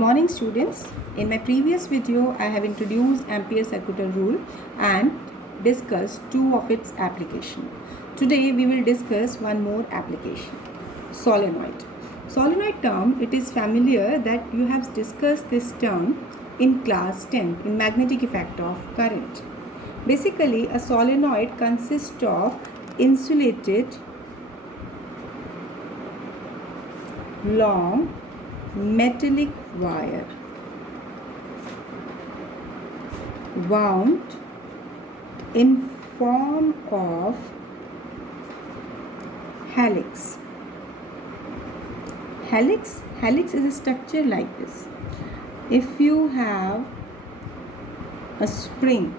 morning students. In my previous video I have introduced Ampere circular rule and discussed two of its application. Today we will discuss one more application, solenoid. Solenoid term, it is familiar that you have discussed this term in class 10 in magnetic effect of current. Basically a solenoid consists of insulated long metallic wire wound in form of helix. Helix is a structure like this. If you have a spring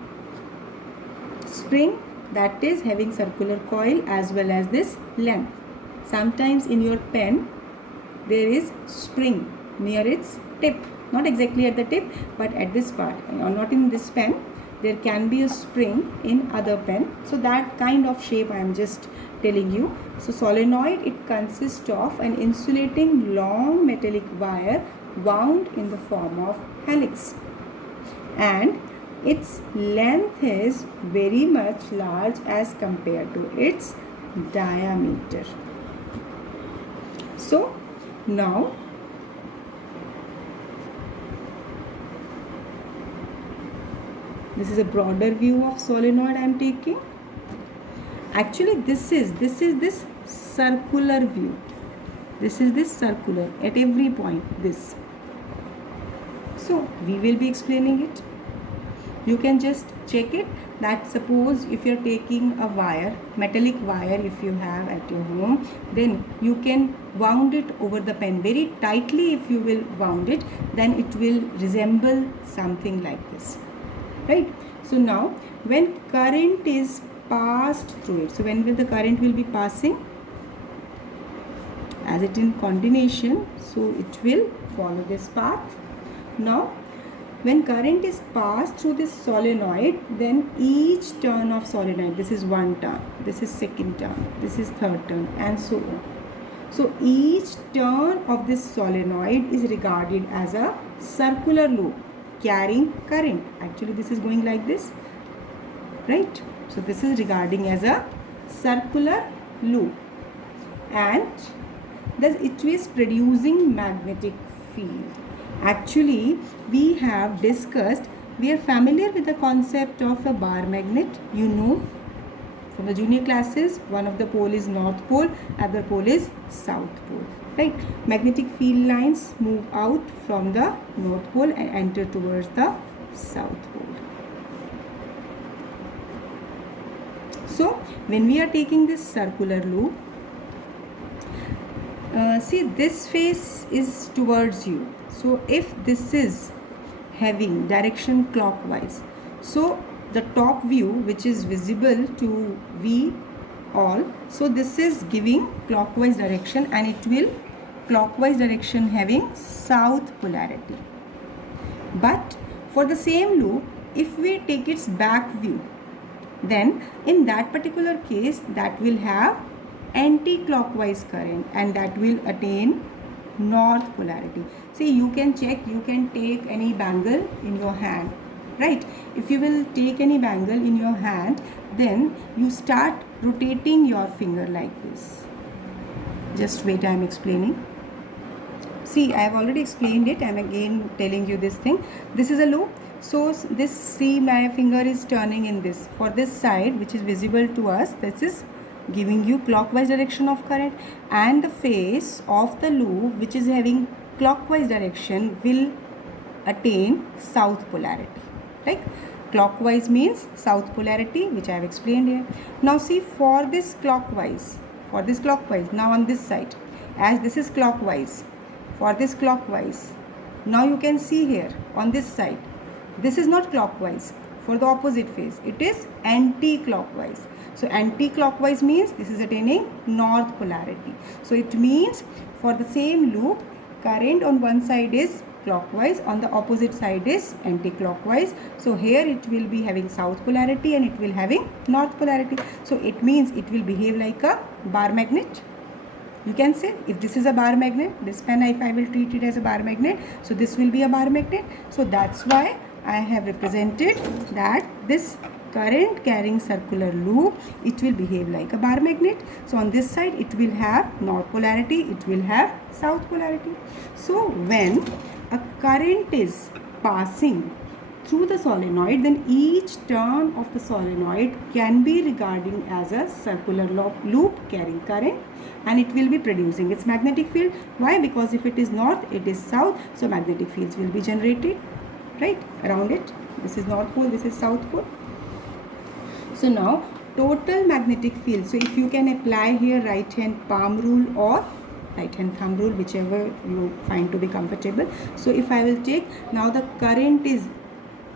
that is having circular coil as well as this length. Sometimes in your pen there is spring near its tip, not exactly at the tip but at this part, or not in this pen. There can be a spring in other pen, so that kind of shape I am just telling you. So solenoid, it consists of an insulating long metallic wire wound in the form of helix, and its length is very much large as compared to its diameter. So now this is a broader view of solenoid I am taking. Actually this is this circular view. This is this circular at every point this. So we will be explaining it. You can just check it, that suppose if you are taking a wire, metallic wire if you have at your home, then you can wound it over the pen very tightly. If you will wound it, then it will resemble something like this, right? So now when current is passed through it, so when will the current will be passing, as it in continuation, so it will follow this path. Now when current is passed through this solenoid, then each turn of solenoid, this is one turn, this is second turn, this is third turn, and so on. So each turn of this solenoid is regarded as a circular loop carrying current. Actually this is going like this, right? So this is regarding as a circular loop, and thus it is producing magnetic field. Actually we have discussed, we are familiar with the concept of a bar magnet. You know from the junior classes, one of the pole is north pole, other pole is south pole, right? Magnetic field lines move out from the north pole and enter towards the south pole. So when we are taking this circular loop, see this face is towards you. So if this is having direction clockwise, so the top view which is visible to we all, so this is giving clockwise direction, and it will clockwise direction having south polarity. But for the same loop, if we take its back view, then in that particular case that will have anti-clockwise current, and that will attain north polarity. See, you can check, you can take any bangle in your hand, right? If you will take any bangle in your hand, then you start rotating your finger like this. Just wait, I am explaining. See, I have already explained it. I am again telling you this thing. This is a loop. So this, see, my finger is turning in this. For this side which is visible to us, this is giving you clockwise direction of current, and the face of the loop which is having clockwise direction will attain south polarity, right? Clockwise means south polarity, which I have explained here. Now see, for this clockwise, now on this side, as this is clockwise, for this clockwise, now you can see here on this side, this is not clockwise. For the opposite face, it is anti-clockwise. So anti-clockwise means this is attaining north polarity. So it means for the same loop, current on one side is clockwise, on the opposite side is anti-clockwise. So here it will be having south polarity and it will having north polarity. So it means it will behave like a bar magnet. You can say if this is a bar magnet, this pen if I will treat it as a bar magnet, so this will be a bar magnet. So that's why I have represented that this current carrying circular loop, it will behave like a bar magnet. So on this side it will have north polarity, it will have south polarity. So when a current is passing through the solenoid, then each turn of the solenoid can be regarded as a circular loop carrying current, and it will be producing its magnetic field. Why? Because if it is north, it is south, so magnetic fields will be generated, right, around it. This is north pole, this is south pole. So now total magnetic field. So if you can apply here right hand palm rule or right hand thumb rule, whichever you find to be comfortable. So if I will take, now the current is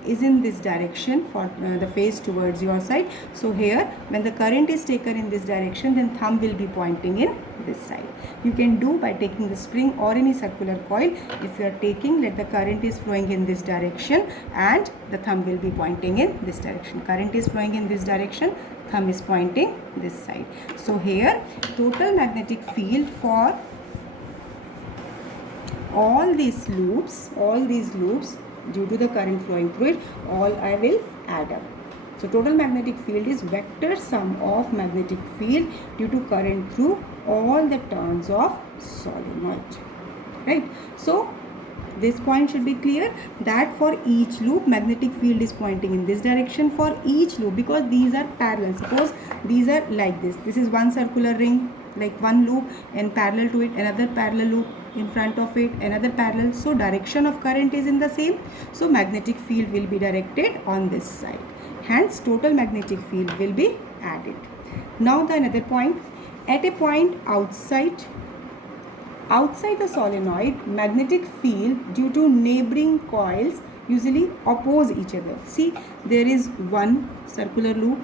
in this direction for the face towards your side. So here when the current is taken in this direction, then thumb will be pointing in this side. You can do by taking the spring or any circular coil. If you are taking, let the current is flowing in this direction and the thumb will be pointing in this direction. Current is flowing in this direction, thumb is pointing this side. So here total magnetic field for all these loops due to the current flowing through it, all I will add up. So total magnetic field is vector sum of magnetic field due to current through all the turns of solenoid, right? So this point should be clear that for each loop magnetic field is pointing in this direction for each loop, because these are parallel. Suppose these are like this. This is one circular ring, like one loop, and parallel to it another parallel loop, in front of it another parallel. So direction of current is in the same, so magnetic field will be directed on this side, hence total magnetic field will be added. Now the another point, at a point outside the solenoid, magnetic field due to neighboring coils usually oppose each other. See, there is one circular loop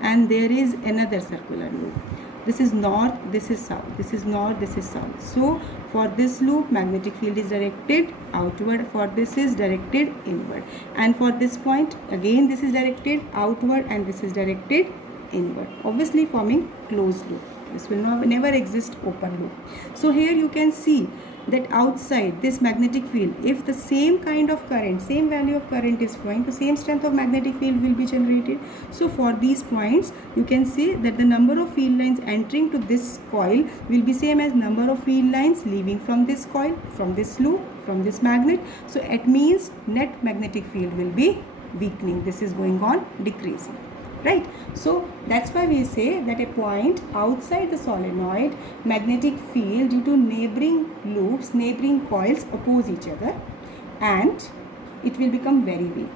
and there is another circular loop. This is north, this is south, this is north, this is south. So for this loop magnetic field is directed outward, for this is directed inward, and for this point again this is directed outward and this is directed inward, obviously forming closed loop. This will never exist open loop. So here you can see that outside this magnetic field, if the same kind of current, same value of current is flowing, the same strength of magnetic field will be generated. So for these points you can see that the number of field lines entering to this coil will be same as number of field lines leaving from this coil, from this loop, from this magnet. So it means net magnetic field will be weakening. This is going on decreasing, right? So that's why we say that a point outside the solenoid, magnetic field due to neighboring loops, neighboring coils oppose each other and it will become very weak.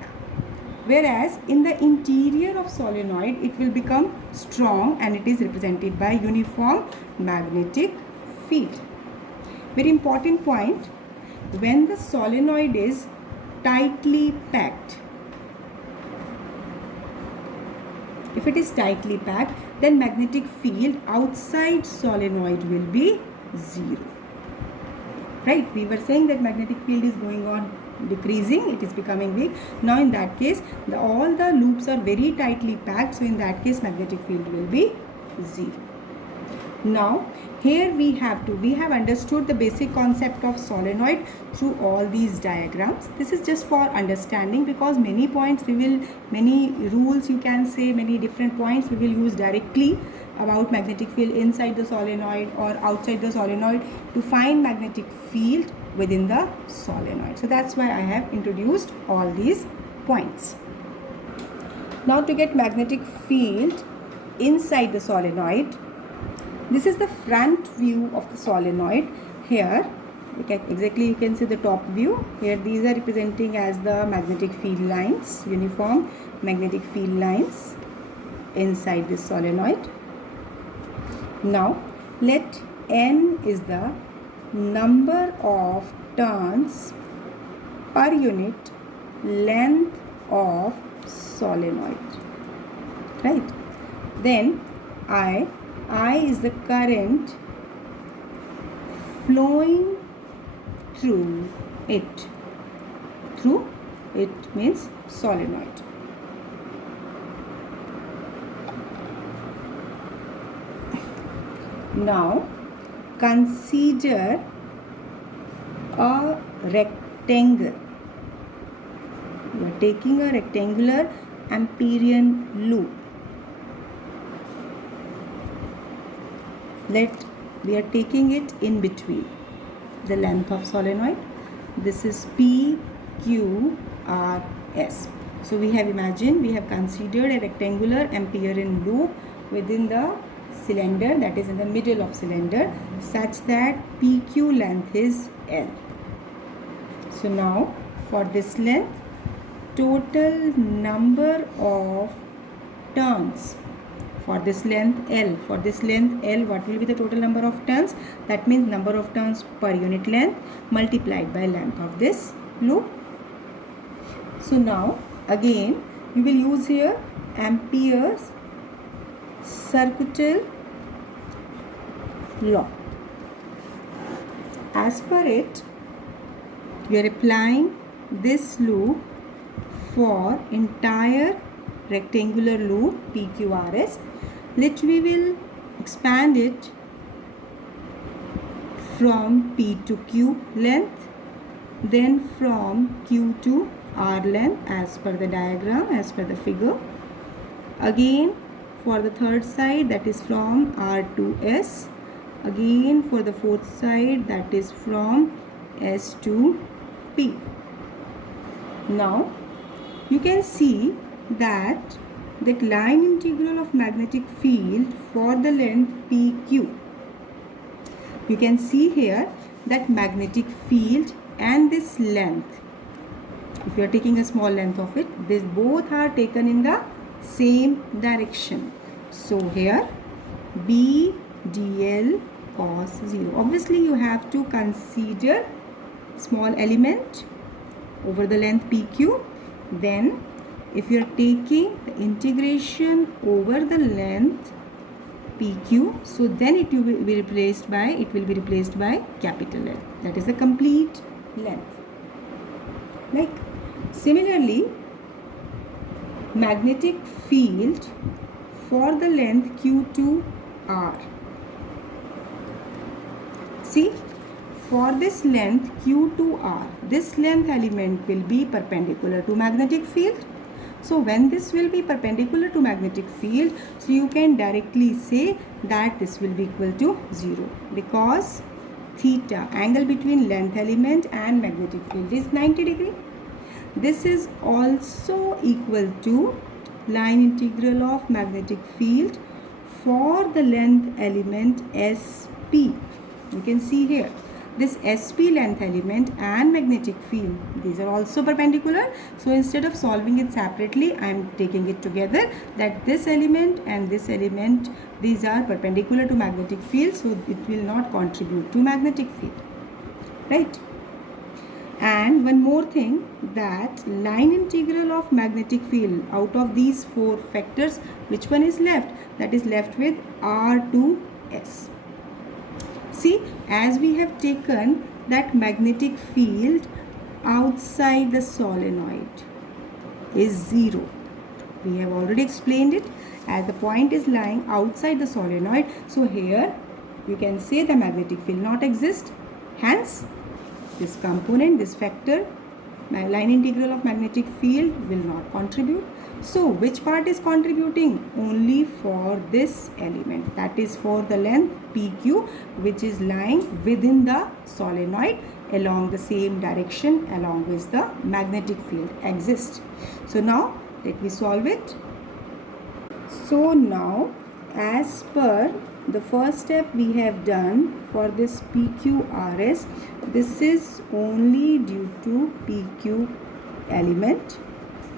Whereas in the interior of solenoid, it will become strong and it is represented by uniform magnetic field. Very important point, when the solenoid is tightly packed, if it is tightly packed, then magnetic field outside solenoid will be 0. Right? We were saying that magnetic field is going on decreasing, it is becoming weak. Now in that case, all the loops are very tightly packed, so in that case magnetic field will be 0. Now here we have understood the basic concept of solenoid through all these diagrams. This is just for understanding, because many points many rules you can say, many different points we will use directly about magnetic field inside the solenoid or outside the solenoid to find magnetic field within the solenoid. So that's why I have introduced all these points. Now to get magnetic field inside the solenoid, this is the front view of the solenoid. Here you can see the top view. Here these are representing as the magnetic field lines, uniform magnetic field lines inside this solenoid. Now let N is the number of turns per unit length of solenoid, right? Then I is the current flowing through it. Through it means solenoid. Now consider a rectangle. You are taking a rectangular Amperian loop. We are taking it in between the length of solenoid. This is P, Q, R, S. So we have considered a rectangular Amperian loop within the cylinder, that is in the middle of cylinder, such that PQ length is L. So now for this length, total number of turns for this length L, what will be the total number of turns? That means number of turns per unit length multiplied by length of this loop. So now again we will use here Ampere's circuital law. As per it, we are applying this loop for entire rectangular loop PQRS, which we will expand it from P to Q length, then from Q to R length as per the diagram, as per the figure. Again for the third side, that is from R to S. Again for the fourth side, that is from S to P. Now you can see that the line integral of magnetic field for the length PQ. You can see here that magnetic field and this length, if you are taking a small length of it, these both are taken in the same direction. So here B dl cos 0. Obviously you have to consider small element over the length PQ. Then if you are taking the integration over the length PQ, so then it will be replaced by capital L, that is the complete length. Like similarly, magnetic field for the length Q to R. See, for this length Q to R, this length element will be perpendicular to magnetic field. So when this will be perpendicular to magnetic field, so you can directly say that this will be equal to 0, because theta, angle between length element and magnetic field, is 90 degree. This is also equal to line integral of magnetic field for the length element SP. You can see here this SP length element and magnetic field, these are also perpendicular. So instead of solving it separately, I am taking it together, that this element and this element, these are perpendicular to magnetic field, so it will not contribute to magnetic field, right? And one more thing, that line integral of magnetic field, out of these four factors, which one is left? That is left with R to S. See, as we have taken that magnetic field outside the solenoid is 0. We have already explained it, as the point is lying outside the solenoid. So here you can say the magnetic field not exist. Hence, this component, this factor, my line integral of magnetic field will not contribute. So which part is contributing? Only for this element, that is for the length PQ, which is lying within the solenoid along the same direction along which the magnetic field exists. So now let me solve it. So now, as per the first step we have done for this PQRS, this is only due to PQ element,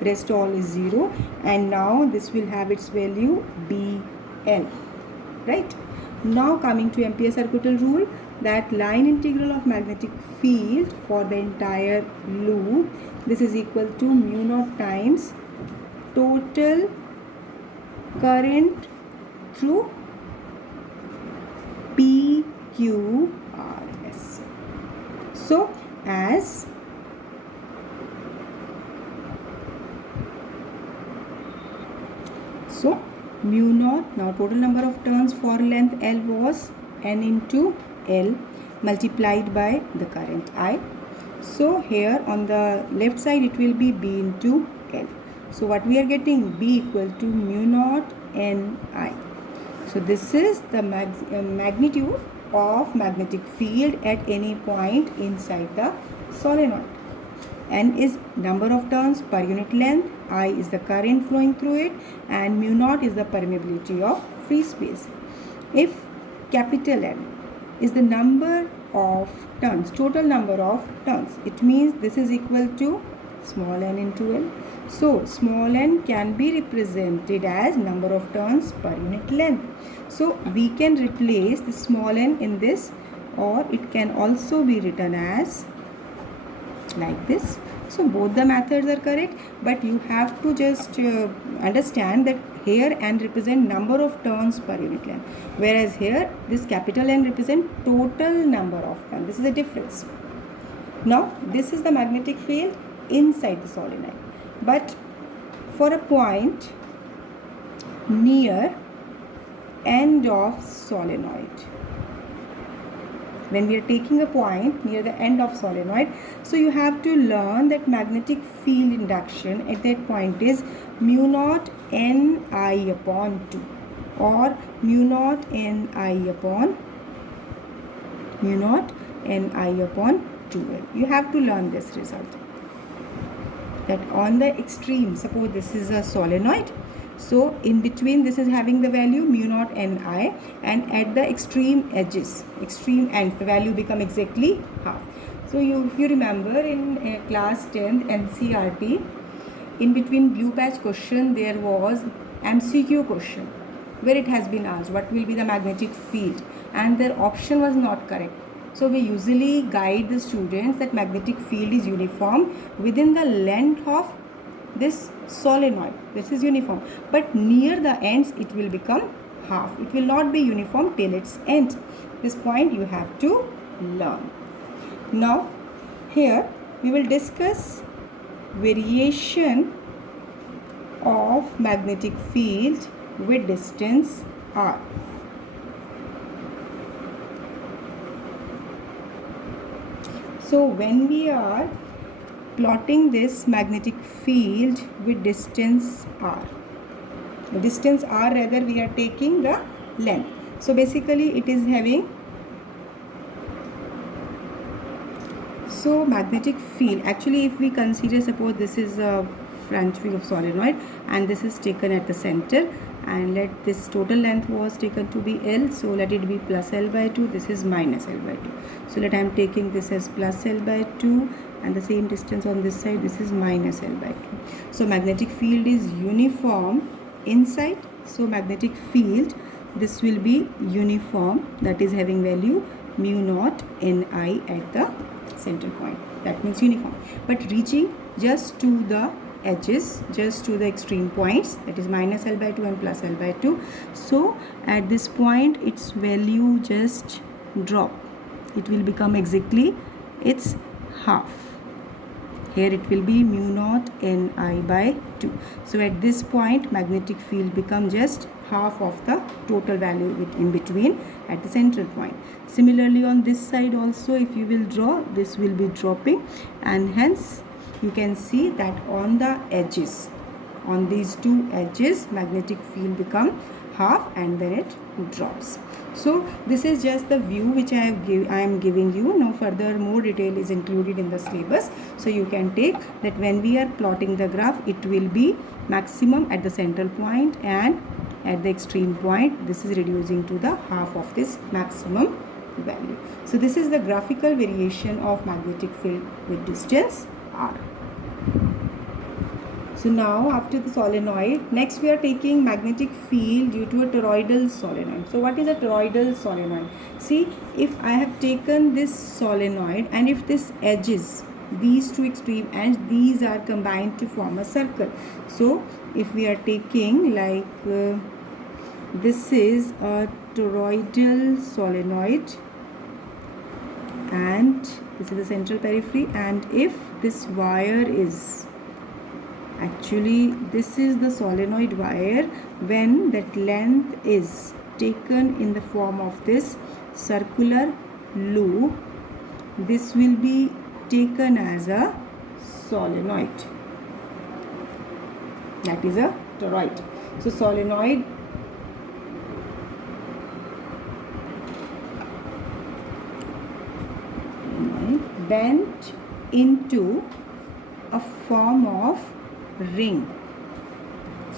rest all is 0, and now this will have its value BL, right? Now coming to Ampere circuital rule, that line integral of magnetic field for the entire loop, this is equal to mu naught times total current through PQRS. So as mu naught, now total number of turns for length L was N into L multiplied by the current I. So here on the left side it will be B into L. So what we are getting, B equal to mu naught Ni. So this is the magnitude of magnetic field at any point inside the solenoid. N is number of turns per unit length, I is the current flowing through it, and mu naught is the permeability of free space. If capital N is the number of turns, total number of turns, it means this is equal to small n into L. So small n can be represented as number of turns per unit length. So we can replace the small n in this, or it can also be written as like this. So both the methods are correct, but you have to just understand that here n represent number of turns per unit length, whereas here this capital N represent total number of turns. This is a difference. Now this is the magnetic field inside the solenoid, but for a point near end of solenoid, when we are taking a point near the end of solenoid, so you have to learn that magnetic field induction at that point is mu naught Ni upon 2 or mu naught Ni upon 2L. You have to learn this result. That on the extreme, suppose this is a solenoid, so in between this is having the value mu naught Ni, and at the extreme edges, extreme end, the value become exactly half. So if you remember in class 10th NCERT, in between blue patch question there was MCQ question where it has been asked what will be the magnetic field, and their option was not correct. So we usually guide the students that magnetic field is uniform within the length of this solenoid. This is uniform, but near the ends it will become half. It will not be uniform till its end. This point you have to learn. Now here we will discuss variation of magnetic field with distance r. So when we are plotting this magnetic field with distance r, rather we are taking the length. So basically it is having, so magnetic field, actually if we consider, suppose this is a front view of solenoid and this is taken at the center, and let this total length was taken to be L, so let it be plus L by 2, this is minus L by 2. So let I am taking this as plus L by 2, and the same distance on this side, this is minus L by 2. So magnetic field is uniform inside, so magnetic field, this will be uniform, that is having value mu naught Ni at the center point. That means uniform, but reaching just to the edges, just to the extreme points, that is minus L by 2 and plus L by 2. So at this point its value just drop, it will become exactly its half. Here it will be mu naught Ni by 2. So at this point magnetic field become just half of the total value in between at the central point. Similarly on this side also, if you will draw, this will be dropping, and hence you can see that on the edges, on these two edges, magnetic field become half and then it drops. So this is just the view which I am giving you. Now further more detail is included in the syllabus, so you can take that when we are plotting the graph, it will be maximum at the central point, and at the extreme point this is reducing to the half of this maximum value. So this is the graphical variation of magnetic field with distance r. So now after the solenoid, next we are taking magnetic field due to a toroidal solenoid. So what is a toroidal solenoid? See, if I have taken this solenoid and if this edges, these two extreme ends, these are combined to form a circle. So if we are taking like this is a toroidal solenoid and this is the central periphery, and if this wire is, actually this is the solenoid wire, when that length is taken in the form of this circular loop, this will be taken as a solenoid. That is a toroid. So solenoid bent into a form of ring.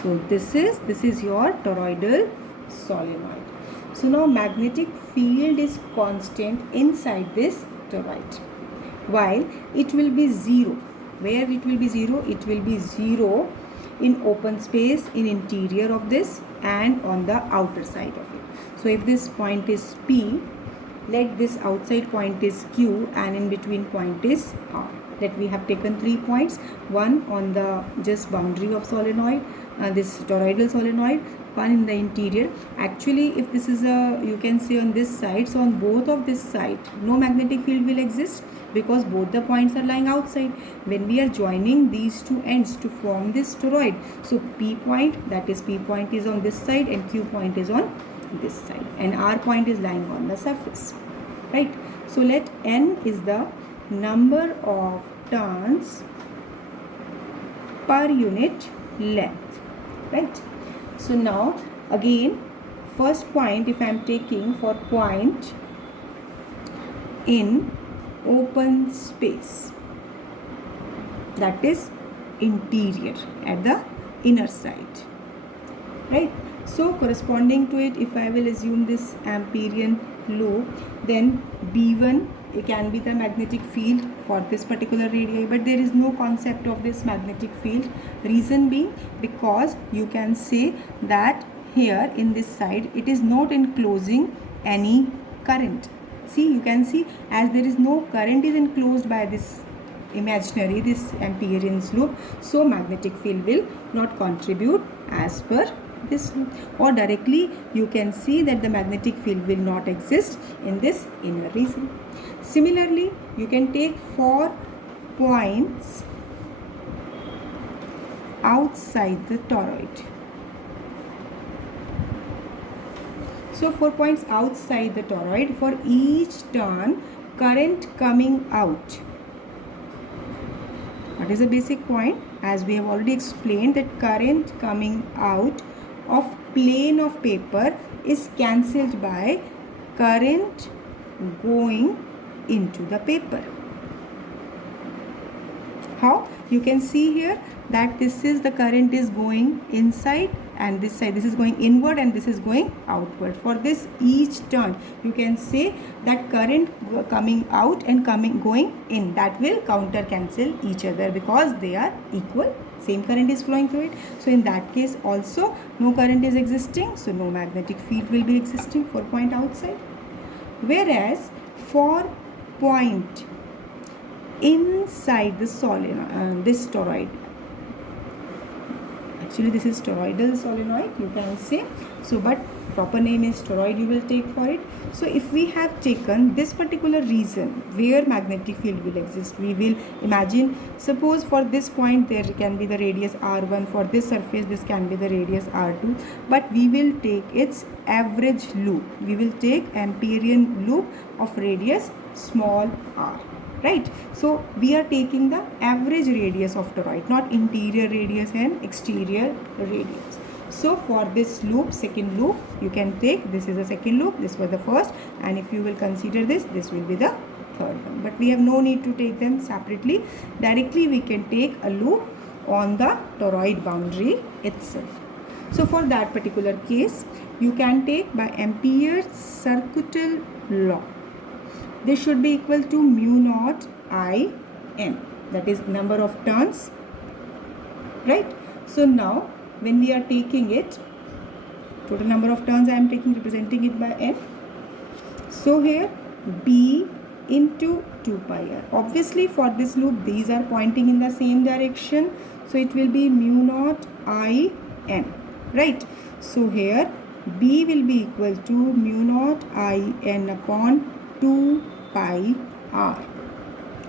So this is your toroidal solenoid. So now magnetic field is constant inside this toroid, while it will be zero. Where it will be zero? It will be zero in open space in interior of this and on the outer side of it. So if this point is P, let this outside point is Q and in between point is R. That we have taken 3 points, one on the just boundary of solenoid, this toroidal solenoid, one in the interior. Actually, if this is a, you can say on this side, so on both of this side, no magnetic field will exist because both the points are lying outside. When we are joining these two ends to form this toroid, so P point, that is P point is on this side and Q point is on this side and R point is lying on the surface, right? So let N is the number of turns per unit length, right? So now again, first point, if I am taking for point in open space, that is interior at the inner side, right? So corresponding to it, if I will assume this Amperian loop, then B1, it can be the magnetic field for this particular radii, but there is no concept of this magnetic field. Reason being, because you can say that here in this side it is not enclosing any current. See, you can see as there is no current is enclosed by this imaginary, this Amperian's loop, so magnetic field will not contribute as per this loop, or directly you can see that the magnetic field will not exist in this inner region. Similarly, you can take 4 points outside the toroid. So 4 points outside the toroid, for each turn current coming out. What is the basic point? As we have already explained, that current coming out of plane of paper is cancelled by current going into the paper. How? You can see here that this is the current is going inside and this side, this is going inward and this is going outward. For this each turn, you can say that current coming out and going in, that will counter cancel each other because they are equal. Same current is flowing through it. So in that case also no current is existing, so no magnetic field will be existing for point outside. Whereas for point inside the solenoid, this toroid, actually this is toroidal solenoid, you can say, so but proper name is toroid you will take for it. So if we have taken this particular region where magnetic field will exist, we will imagine, suppose for this point there can be the radius r1, for this surface this can be the radius r2, but we will take its average loop, we will take Amperian loop of radius small r, right? So we are taking the average radius of toroid, not interior radius and exterior radius. So for this loop, second loop, you can take, this is the second loop, this was the first, and if you will consider this, this will be the third one. But we have no need to take them separately. Directly we can take a loop on the toroid boundary itself. So for that particular case, you can take by Ampere's circuital law, this should be equal to mu naught I n, that is number of turns, right? So now when we are taking it, total number of turns I am taking, representing it by n. So here B into 2 pi r. Obviously for this loop these are pointing in the same direction, so it will be mu naught I n, right? So here B will be equal to mu naught I n upon 2 pi r,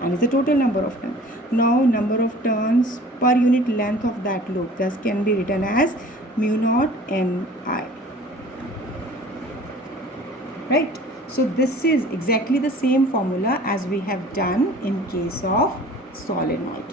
and is the total number of turns. Now number of turns per unit length of that loop, thus can be written as mu naught n I, right? So this is exactly the same formula as we have done in case of solenoid.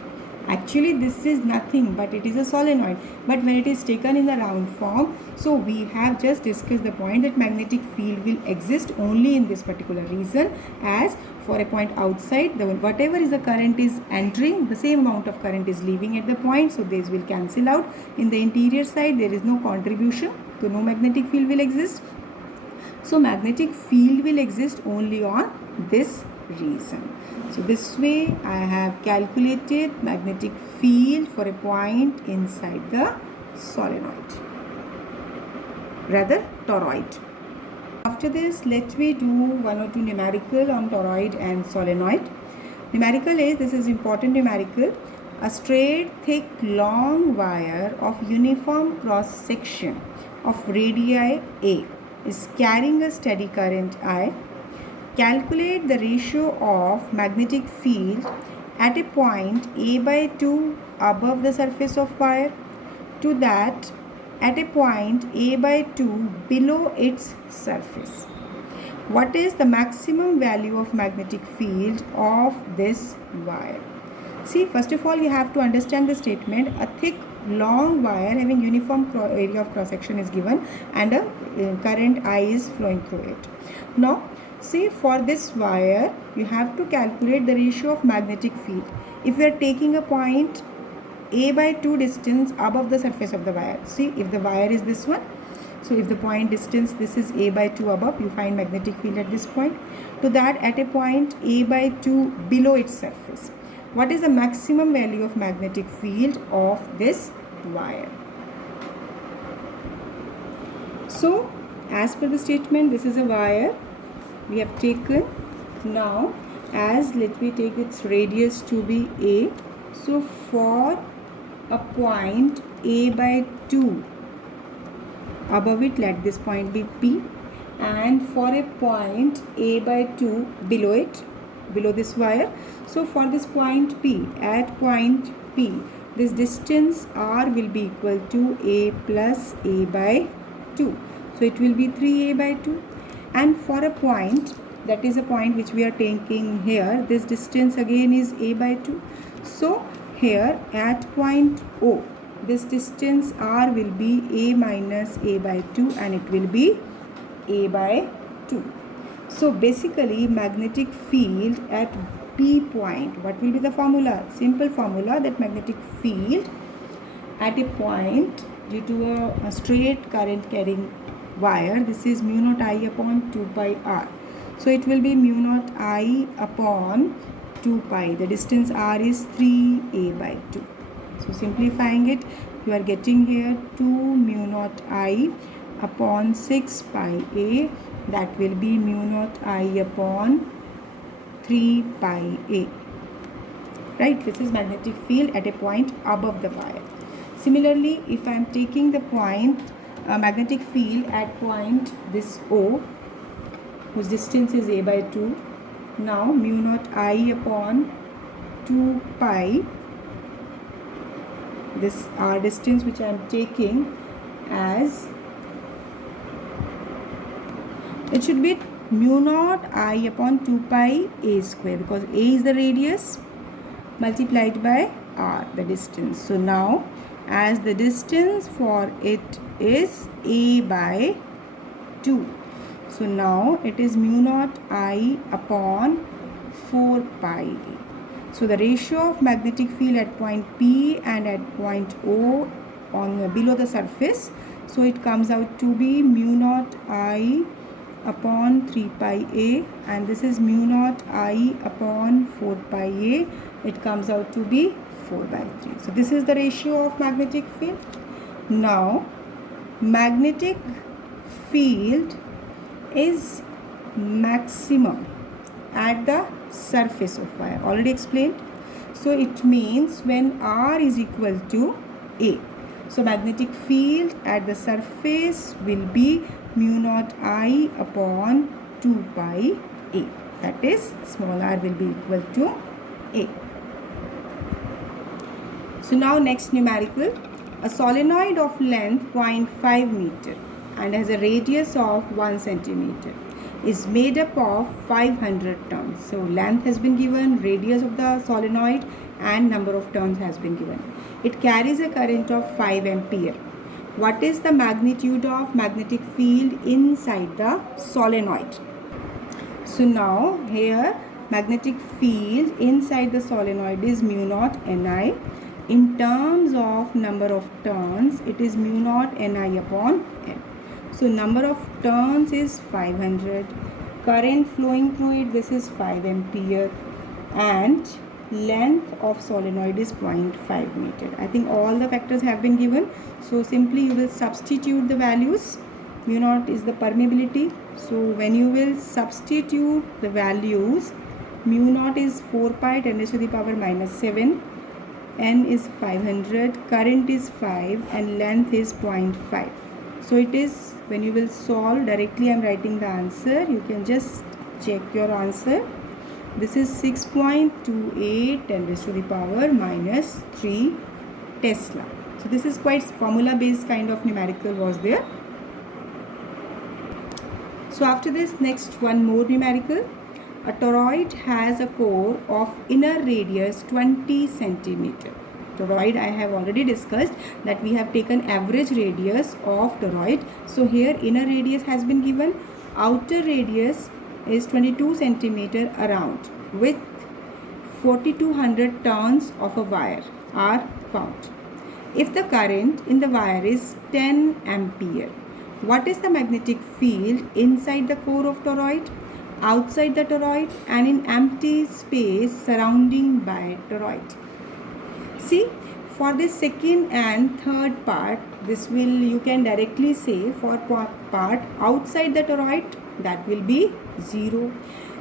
Actually this is nothing but it is a solenoid, but when it is taken in the round form, so we have just discussed the point that magnetic field will exist only in this particular region, as for a point outside, the whatever is the current is entering, the same amount of current is leaving at the point, so these will cancel out. In the interior side there is no contribution, so no magnetic field will exist. So magnetic field will exist only on this region. So this way I have calculated magnetic field for a point inside the solenoid, rather toroid. After this, let me do one or two numerical on toroid and solenoid. Numerical is, this is important numerical, a straight, thick, long wire of uniform cross section of radii A is carrying a steady current I. Calculate the ratio of magnetic field at a point A by 2 above the surface of wire to that at a point A by 2 below its surface. What is the maximum value of magnetic field of this wire? See, first of all you have to understand the statement. A thick long wire having uniform area of cross section is given and a current I is flowing through it. Now see, for this wire you have to calculate the ratio of magnetic field. If we are taking a point A by 2 distance above the surface of the wire, see, if the wire is this one, so if the point distance, this is A by 2 above, you find magnetic field at this point, to that at a point A by 2 below its surface. What is the maximum value of magnetic field of this wire? So as per the statement, this is a wire we have taken. Now as let me take its radius to be A. So for a point A by 2 above it, let this point be P, and for a point A by 2 below it, below this wire, so for this point P, at point P, this distance R will be equal to A plus A by 2, so it will be 3A by 2. And for a point, that is a point which we are taking here, this distance again is A by 2. So here at point O, this distance R will be A minus A by 2 and it will be A by 2. So basically magnetic field at P point, what will be the formula? Simple formula, that magnetic field at a point due to a straight current carrying wire, this is mu naught I upon 2 pi R. So it will be mu naught I upon 2 pi. The distance R is 3A by 2. So simplifying it, you are getting here 2 mu naught I upon 6 pi A. That will be mu naught I upon 3 pi A. Right? This is magnetic field at a point above the wire. Similarly, if I am taking the point magnetic field at point this O, whose distance is A by 2. Now mu naught I upon 2 pi, this R distance which I am taking as, it should be mu naught I upon 2 pi A square, because A is the radius multiplied by R, the distance. So now as the distance for it is A by 2, so now it is mu naught I upon 4 pi A. So the ratio of magnetic field at point P and at point O on below the surface, so it comes out to be mu naught I upon 3 pi A, and this is mu naught I upon 4 pi A. It comes out to be 4 by 3. So this is the ratio of magnetic field. Now magnetic field is maximum at the surface of wire, already explained. So it means when R is equal to A, so magnetic field at the surface will be mu naught I upon 2 pi A, that is small r will be equal to A. So now next numerical, a solenoid of length 0.5 meter and has a radius of 1 centimeter is made up of 500 turns. So length has been given, radius of the solenoid and number of turns has been given. It carries a current of 5 ampere. What is the magnitude of magnetic field inside the solenoid? So now here magnetic field inside the solenoid is mu naught Ni. In terms of number of turns, it is mu naught Ni upon N. So number of turns is 500. Current flowing through it, this is 5 ampere. And length of solenoid is 0.5 meter. I think all the factors have been given. So simply you will substitute the values. Mu naught is the permeability. So when you will substitute the values, mu naught is 4 pi 10 raised to the power minus 7. N is 500, current is 5 and length is 0.5. So it is, when you will solve directly, I am writing the answer. You can just check your answer. This is 6.28 10 raised to the power minus 3 Tesla. So this is quite formula based kind of numerical was there. So after this, next one more numerical. A toroid has a core of inner radius 20 centimeter. Toroid I have already discussed that we have taken average radius of toroid. So here inner radius has been given. Outer radius is 22 centimeter around with 4200 turns of a wire are found. If the current in the wire is 10 ampere, what is the magnetic field inside the core of toroid, outside the toroid and in empty space surrounding by toroid? See, for the second and third part, this will, you can directly say for part outside the toroid, that will be 0.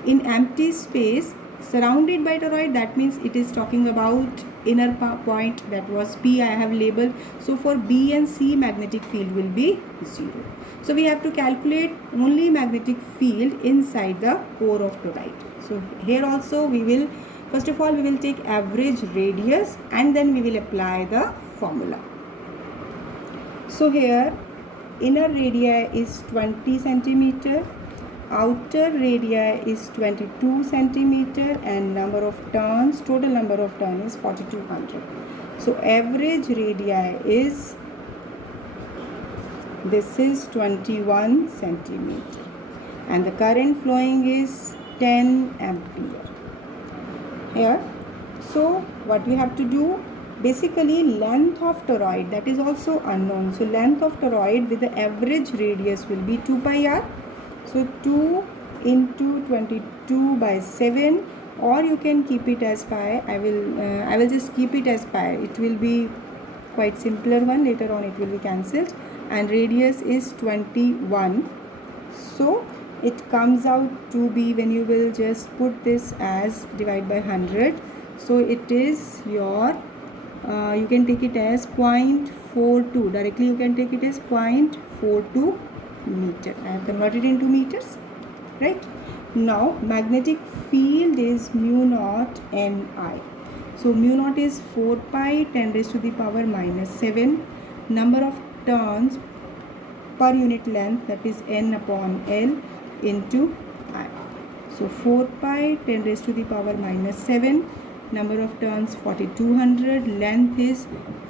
In empty space surrounded by toroid, that means it is talking about inner point, that was P I have labeled. So for B and C, magnetic field will be 0. So we have to calculate only magnetic field inside the core of toroid. So here also we will, first of all we will take average radius and then we will apply the formula. So here inner radii is 20 centimeter, outer radii is 22 centimeter and number of turns, total number of turns is 4200. So average radii is, this is 21 centimeter and the current flowing is 10 ampere here. So what we have to do, basically length of toroid, that is also unknown. So length of toroid with the average radius will be 2 pi r. So 2 into 22 by 7, or you can keep it as pi. I will just keep it as pi. It will be quite simpler one. Later on it will be cancelled. And radius is 21. So it comes out to be, when you will just put this as divide by 100. So it is your, you can take it as 0.42. Directly you can take it as 0.42 meter. I have converted into meters, right? Now magnetic field is mu naught Ni. So mu naught is 4 pi 10 raised to the power minus 7. Number of turns per unit length, that is N upon L into I. So 4 pi 10 raised to the power minus 7. Number of turns 4200. Length is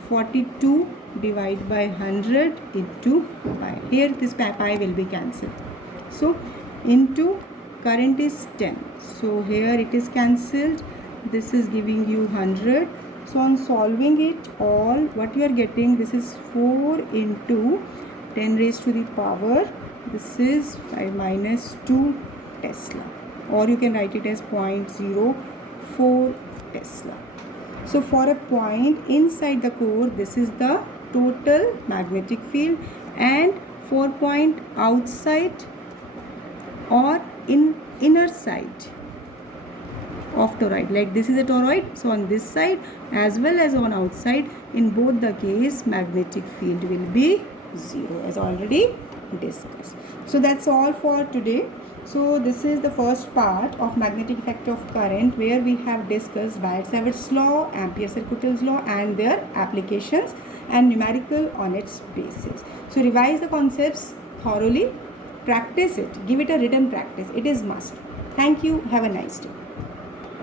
42 divided by 100 into pi. Here this pi will be cancelled. So into current is 10. So here it is cancelled. This is giving you 100. So on solving it all, what you are getting, this is 4 into 10 raised to the power, this is 5 minus 2 Tesla, or you can write it as 0.04 Tesla. So for a point inside the core, this is the total magnetic field, and for point outside or in inner side of toroid, like this is a toroid, so on this side as well as on outside, in both the case magnetic field will be 0, as already discussed. So that's all for today. So this is the first part of magnetic effect of current, where we have discussed Biot-Savart's law, Ampere-Circuitel's law and their applications, and numerical on its basis. So revise the concepts thoroughly practice it, give it a written practice. It is must. Thank you. Have a nice day.